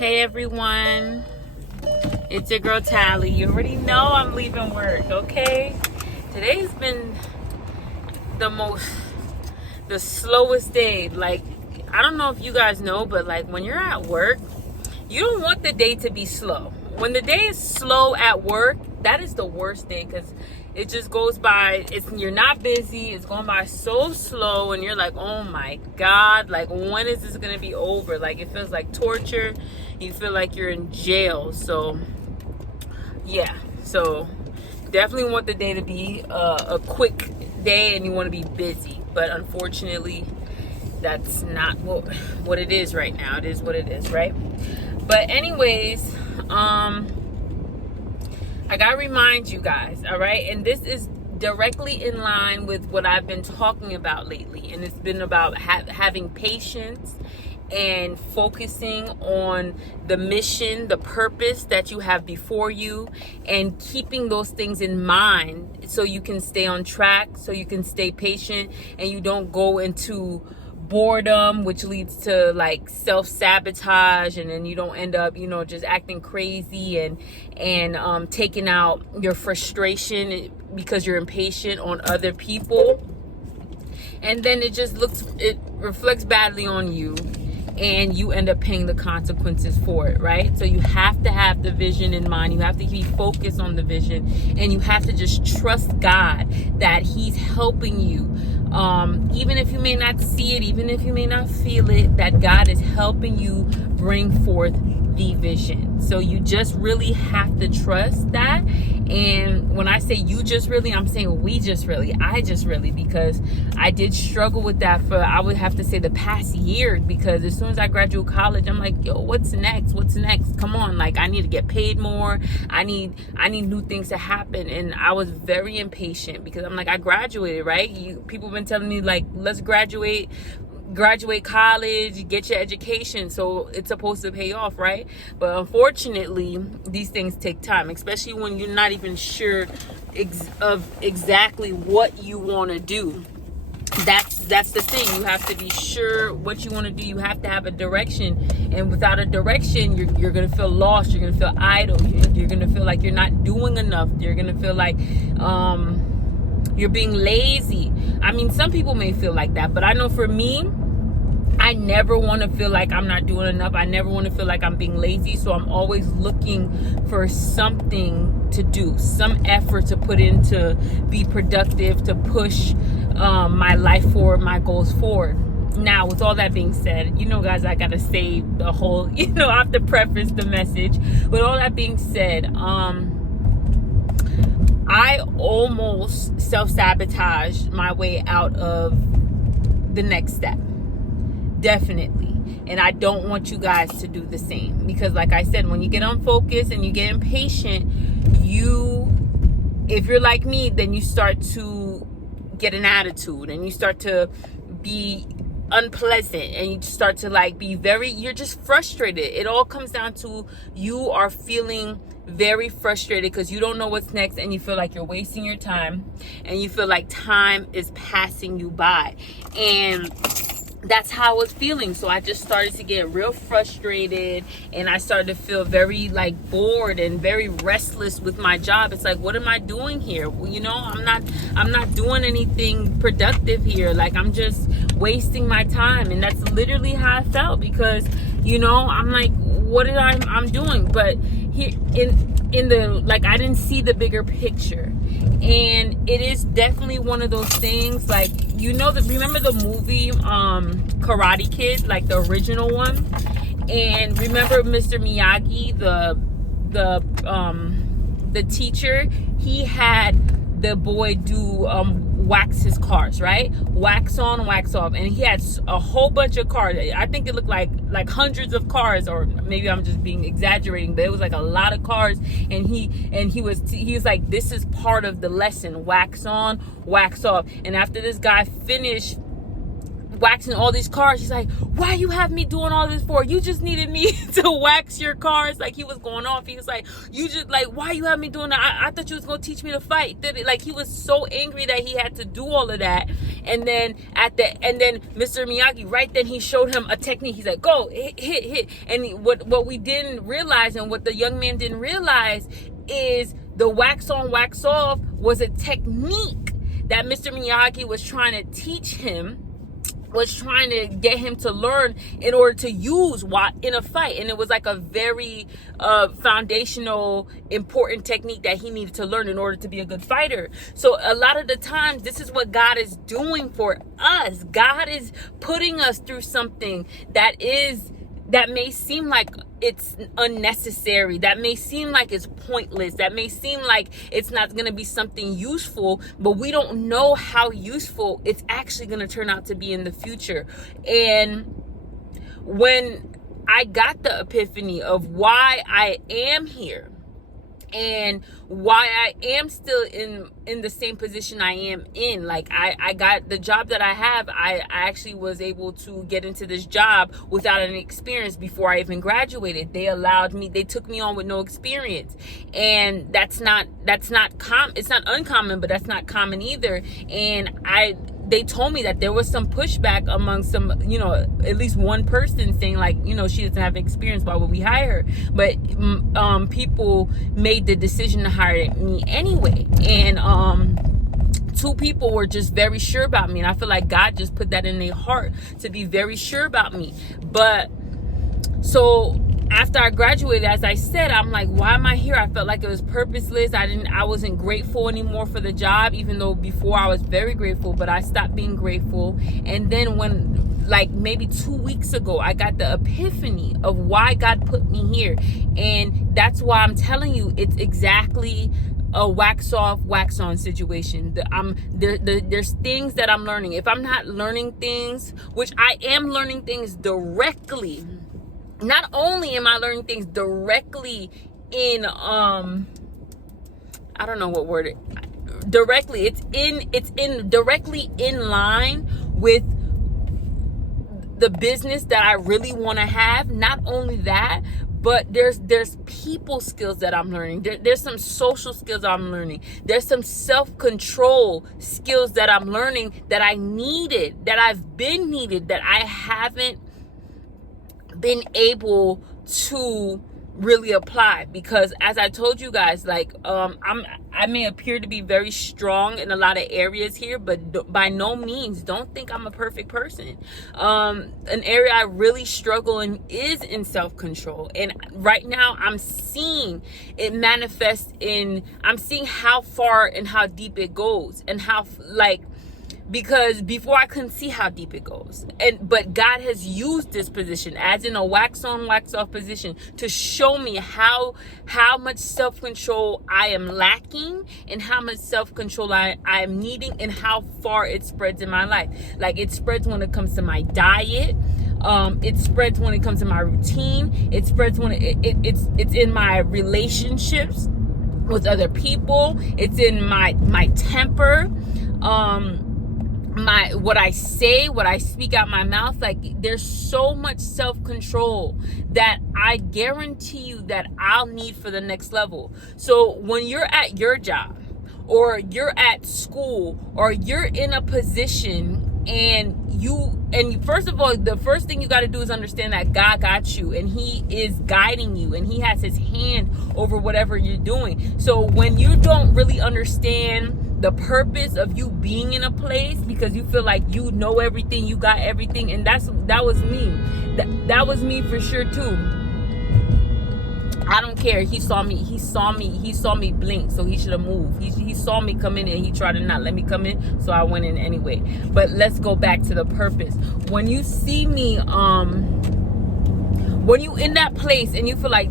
Hey everyone, it's your girl Tally. You already know I'm leaving work, okay? Today's been the slowest day. Like, I don't know if you guys know, but like when you're at work, you don't want the day to be slow. When the day is slow at work, that is the worst day because it just goes by. You're not busy. It's going by so slow, and you're like, oh my God, like when is this gonna be over? Like it feels like torture. You feel like you're in jail. So yeah, so definitely want the day to be a quick day, and you want to be busy. But unfortunately, that's not what it is right now. It is what it is, right? But anyways, I gotta remind you guys, all right? And this is directly in line with what I've been talking about lately. And it's been about having patience and focusing on the mission, the purpose that you have before you, and keeping those things in mind so you can stay on track, so you can stay patient, and you don't go into boredom, which leads to like self-sabotage, and then you don't end up just acting crazy and taking out your frustration because you're impatient on other people, and then it reflects badly on you, and you end up paying the consequences for it, right? So you have to have the vision in mind. You have to be focused on the vision, and you have to just trust God that He's helping you. Even if you may not see it, even if you may not feel it, that God is helping you bring forth the vision. So you just really have to trust that. And when I say you just really, I'm saying we just really, I just really, because I did struggle with that for, I would have to say, the past year, because as soon as I graduate college, I'm like, yo, what's next? Come on, like I need to get paid more. I need new things to happen. And I was very impatient because I'm like, I graduated, right? People have been telling me like, let's graduate college, get your education, so it's supposed to pay off, right? But unfortunately, these things take time, especially when you're not even sure of exactly what you want to do. That's the thing. You have to be sure what you want to do. You have to have a direction, and without a direction, you're gonna feel lost. You're gonna feel idle. You're gonna feel like you're not doing enough. You're gonna feel like you're being lazy. I mean, some people may feel like that, but I know for me, I never want to feel like I'm not doing enough. I never want to feel like I'm being lazy. So I'm always looking for something to do, some effort to put in to be productive, to push my life forward, my goals forward. Now, with all that being said, guys, I got to say the whole, I have to preface the message. With all that being said, I almost self-sabotaged my way out of the next step. Definitely. And I don't want you guys to do the same, because like I said, when you get unfocused and you get impatient, if you're like me, then you start to get an attitude, and you start to be unpleasant, and you start to you're just frustrated. It all comes down to you are feeling very frustrated because you don't know what's next, and you feel like you're wasting your time, and you feel like time is passing you by. And that's how I was feeling. So I just started to get real frustrated, and I started to feel very bored and very restless with my job. It's like, what am I doing here? Well, I'm not doing anything productive here. Like, I'm just wasting my time. And that's literally how I felt, because I'm like, what did I'm doing? But here in the I didn't see the bigger picture. And it is definitely one of those things, remember the movie Karate Kid, like the original one? And remember Mr. Miyagi, the teacher, he had the boy do wax his cars, right? Wax on, wax off. And he had a whole bunch of cars. I think it looked like hundreds of cars, or maybe I'm just being exaggerating, but it was like a lot of cars. And he was like, this is part of the lesson: wax on, wax off. And after this guy finished waxing all these cars. He's like, why you have me doing all this for? You just needed me to wax your cars. Like, he was going off. He was like, you just, like, why you have me doing that? I thought you was going to teach me to fight. Like, he was so angry that he had to do all of that. And then Mr. Miyagi, right then, he showed him a technique. He's like, go, hit. And what we didn't realize, and what the young man didn't realize, is the wax on, wax off was a technique that Mr. Miyagi was trying to teach him, was trying to get him to learn in order to use in a fight. And it was like a very foundational, important technique that he needed to learn in order to be a good fighter. So a lot of the times, this is what God is doing for us. God is putting us through something that may seem like it's unnecessary, that may seem like it's pointless, that may seem like it's not going to be something useful, but we don't know how useful it's actually going to turn out to be in the future. And when I got the epiphany of why I am here, and why I am still in the same position I am in. Like, I got the job that I have. I actually was able to get into this job without any experience before I even graduated. They took me on with no experience. And it's not uncommon, but that's not common either. And they told me that there was some pushback among some, at least one person saying, like, she doesn't have experience, why would we hire her? But people made the decision to hire me anyway. And two people were just very sure about me. And I feel like God just put that in their heart to be very sure about me. But so after I graduated, as I said, I'm like, why am I here? I felt like it was purposeless. I wasn't grateful anymore for the job, even though before I was very grateful, but I stopped being grateful. And then when, like, maybe 2 weeks ago, I got the epiphany of why God put me here. And that's why I'm telling you, it's exactly a wax off, wax on situation. There's things that I'm learning. If I'm not learning things, which I am learning things directly, not only am I learning things directly in I don't know what word directly, it's in directly in line with the business that I really want to have. Not only that, but there's people skills that I'm learning. There's some social skills I'm learning. There's some self-control skills that I'm learning that I needed, that I've been needed, that I haven't been able to really apply. Because as I told you guys, like, I may appear to be very strong in a lot of areas here, but by no means, don't think I'm a perfect person. An area I really struggle in is in self-control. And right now I'm seeing it manifest I'm seeing how far and how deep it goes, and how, like, because before I couldn't see how deep it goes. But God has used this position, as in a wax on, wax off position, to show me how much self-control I am lacking, and how much self-control I am needing, and how far it spreads in my life. Like, it spreads when it comes to my diet. It spreads when it comes to my routine. It spreads when it's in my relationships with other people. It's in my temper. What I say, what I speak out my mouth. Like, there's so much self-control that I guarantee you that I'll need for the next level. So when you're at your job, or you're at school, or you're in a position, and first of all, the first thing you got to do is understand that God got you, and He is guiding you, and He has His hand over whatever you're doing. So when you don't really understand the purpose of you being in a place, because you feel like you know everything, you got everything, and that was me. That was me for sure too. I don't care. He saw me blink, so he should have moved. He saw me come in, and he tried to not let me come in, so I went in anyway. But let's go back to the purpose. When you see me, when you in that place and you feel like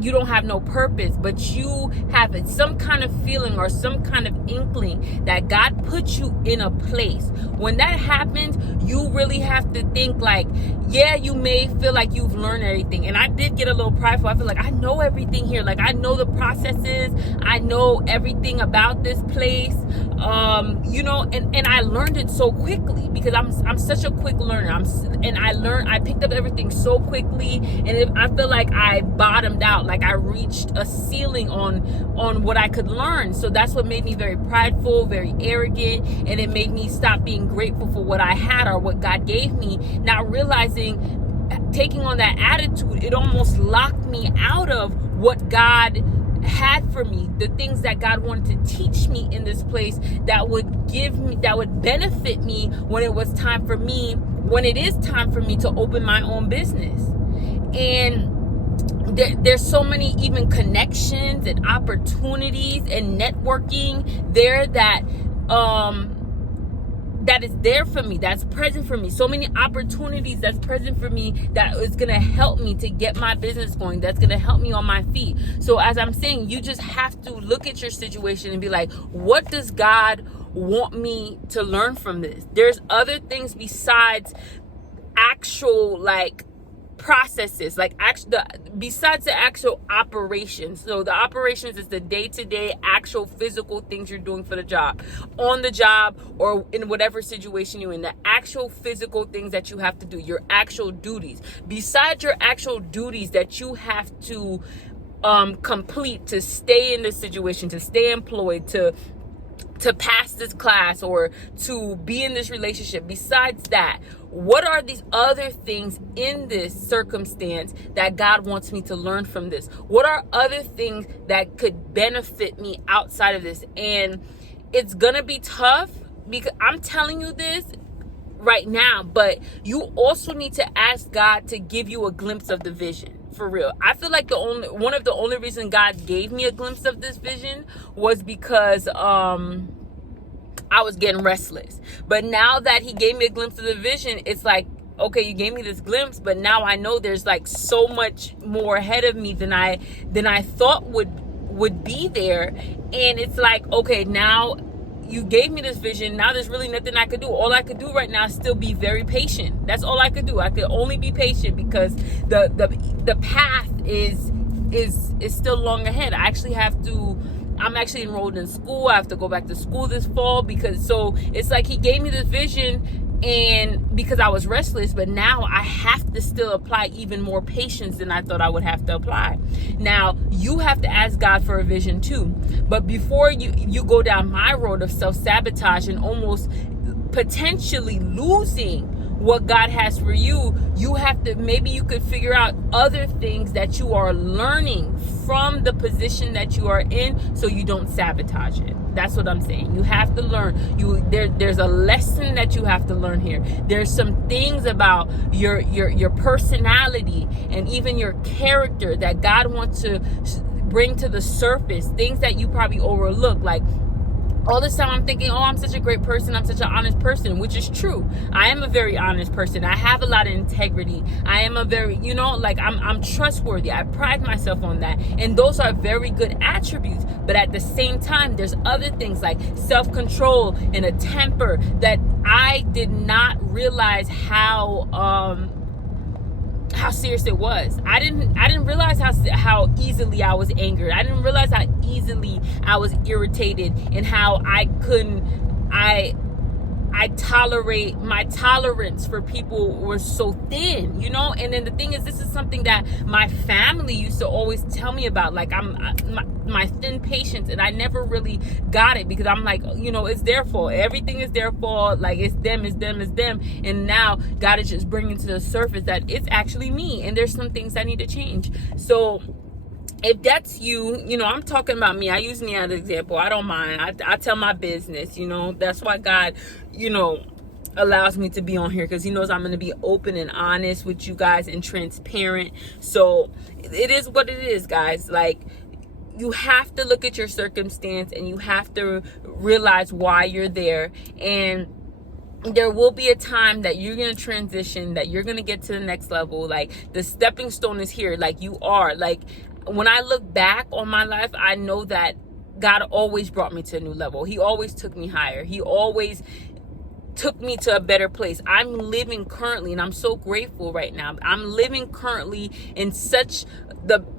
you don't have no purpose, but you have some kind of feeling or some kind of inkling that God put you in a place. When that happens, you really have to think, like, yeah, you may feel like you've learned everything. And I did get a little prideful. I feel like I know everything here. Like, I know the processes. I know everything about this place. and I learned it so quickly because I'm such a quick learner. I picked up everything so quickly, and I feel like I bottomed out, like I reached a ceiling on what I could learn. So that's what made me very prideful, very arrogant, and it made me stop being grateful for what I had or what God gave me. Not realizing, taking on that attitude, it almost locked me out of what God had for me, the things that God wanted to teach me in this place that would benefit me when it is time for me to open my own business. And there's so many even connections and opportunities and networking there that is there for me, that's present for me. So many opportunities that's present for me that is going to help me to get my business going, that's going to help me on my feet. So as I'm saying, you just have to look at your situation and be like, what does God want me to learn from this? There's other things besides actual processes, besides the actual operations. So the operations is the day-to-day actual physical things you're doing for the job, on the job, or in whatever situation you're in, the actual physical things that you have to do, your actual duties. Besides your actual duties that you have to complete to stay in this situation, to stay employed, to pass this class, or to be in this relationship. Besides that, what are these other things in this circumstance that God wants me to learn from this? What are other things that could benefit me outside of this? And it's gonna be tough, because I'm telling you this right now, but you also need to ask God to give you a glimpse of the vision. For real, I feel like one of the only reasons God gave me a glimpse of this vision was because I was getting restless. But now that He gave me a glimpse of the vision, it's like, okay, you gave me this glimpse, but now I know there's like so much more ahead of me than I thought would be there. And it's like, okay, now you gave me this vision. Now there's really nothing I could do. All I could do right now is still be very patient. That's all I could do. I could only be patient because the path is still long ahead. I'm actually enrolled in school. I have to go back to school this fall, so it's like He gave me this vision, and because I was restless, but now I have to still apply even more patience than I thought I would have to apply. Now you have to ask God for a vision too, but before you go down my road of self-sabotage and almost potentially losing what God has for you, maybe you could figure out other things that you are learning from the position that you are in, so you don't sabotage it. That's what I'm saying. You have to learn. There's a lesson that you have to learn here. There's some things about your personality and even your character that God wants to bring to the surface. Things that you probably overlook, like. All this time I'm thinking, oh, I'm such a great person. I'm such an honest person, which is true. I am a very honest person. I have a lot of integrity. I am a very, I'm trustworthy. I pride myself on that. And those are very good attributes. But at the same time, there's other things like self-control and a temper that I did not realize how serious it was. I didn't realize how easily I was angered. I didn't realize how easily I was irritated, and how I tolerate, my tolerance for people was so thin, and then the thing is, this is something that my family used to always tell me about, like my thin patience, and I never really got it, because I'm like, it's their fault, everything is their fault, like it's them, and now God is just bringing to the surface that it's actually me, and there's some things I need to change. So if that's you, I'm talking about me. I use me as an example. I don't mind. I tell my business, that's why God, allows me to be on here, because He knows I'm going to be open and honest with you guys and transparent. So it is what it is, guys. Like, you have to look at your circumstance, and you have to realize why you're there. And there will be a time that you're going to transition, that you're going to get to the next level. Like, the stepping stone is here. Like, you are. Like, when I look back on my life, I know that God always brought me to a new level. He always took me higher. He always took me to a better place. I'm living currently, and I'm so grateful right now. I'm living currently in such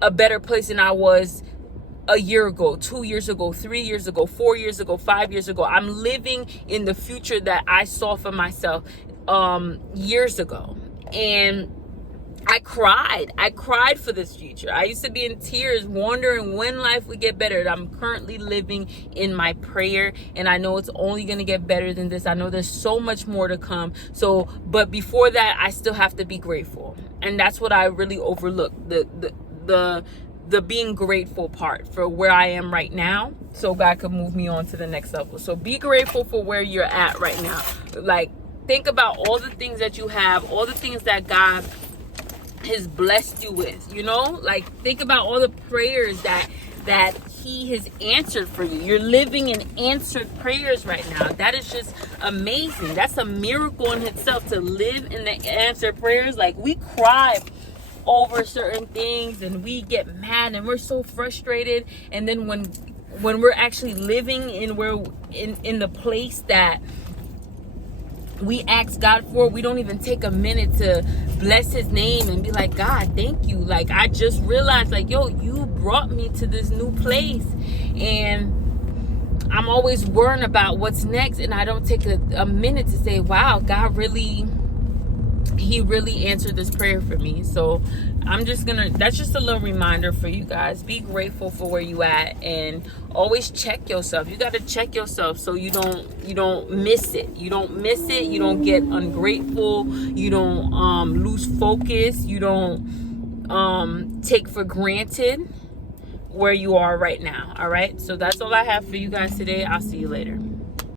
a better place than I was a year ago, 2 years ago, 3 years ago, 4 years ago, 5 years ago. I'm living in the future that I saw for myself years ago. And I cried for this future. I used to be in tears wondering when life would get better. I'm currently living in my prayer, and I know it's only going to get better than this. I know there's so much more to come. So, but before that, I still have to be grateful. And that's what I really overlooked, the being grateful part for where I am right now, so God could move me on to the next level. So be grateful for where you're at right now. Like, think about all the things that you have, all the things that God has blessed you with, you know. Like, think about all the prayers that he has answered for you. You're living in answered prayers right now. That is just amazing. That's a miracle in itself, to live in the answered prayers. Like, we cry over certain things and we get mad and we're so frustrated, and then when we're actually living in the place that we ask God for, we don't even take a minute to bless his name and be like, God, thank you. Like, I just realized, like, yo, you brought me to this new place, and I'm always worrying about what's next, and I don't take a minute to say, wow, God he really answered this prayer for me. So that's just a little reminder for you guys. Be grateful for where you at, and always check yourself. You got to check yourself so you don't miss it. You don't miss it. You don't get ungrateful. You don't lose focus. You don't take for granted where you are right now. All right. So that's all I have for you guys today. I'll see you later.